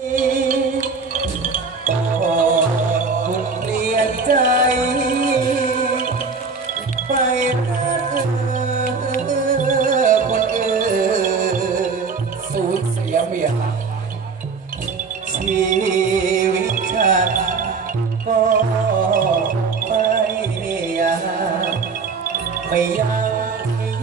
ไปรักคนอื่นสูญเสียเมียชีวิตฉันก็ไม่อยากไม่ยังไม่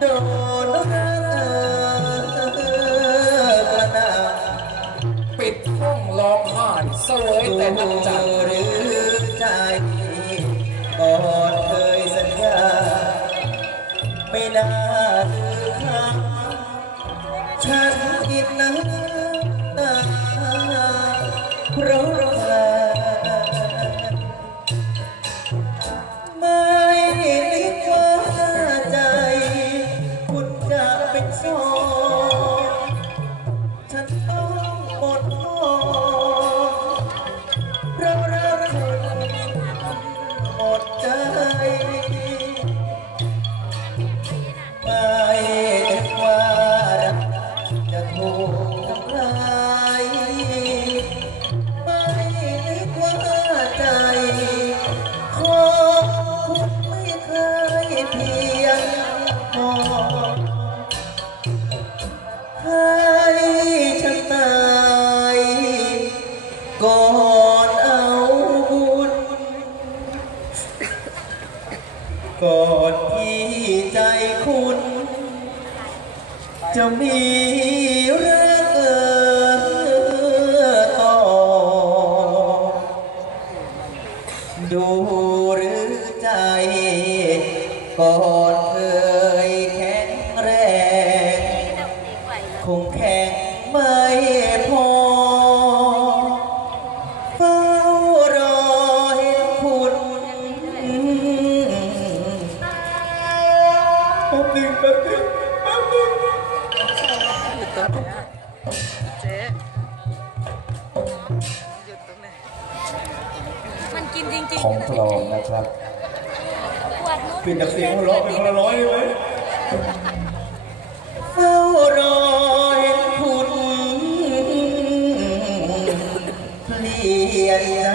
โดนรักกระน่ปิดห้องร้องไห้เสวยแต่น้ำจันทร์หรือใจก่อนเคยสัญญา ไม่น่าลืมคำฉันกินน้ำตาเพราะ ก่อนเอาบุญ ก่อนที่ใจคุณ จะมีรักเออต่อ ดูหรือใจก่อนเคย แป๊บหนึงแป๊บหนึงแป๊บหนึงเจ๊หยุดตรงไหนมันกินจริงของปลอมนะครับๆปวดมุกเปลี่ยนจากเสียงหัวเราะเป็นคนละร้อยเลยเฝ้ารอเห็นคุณเปลี่ยนใจ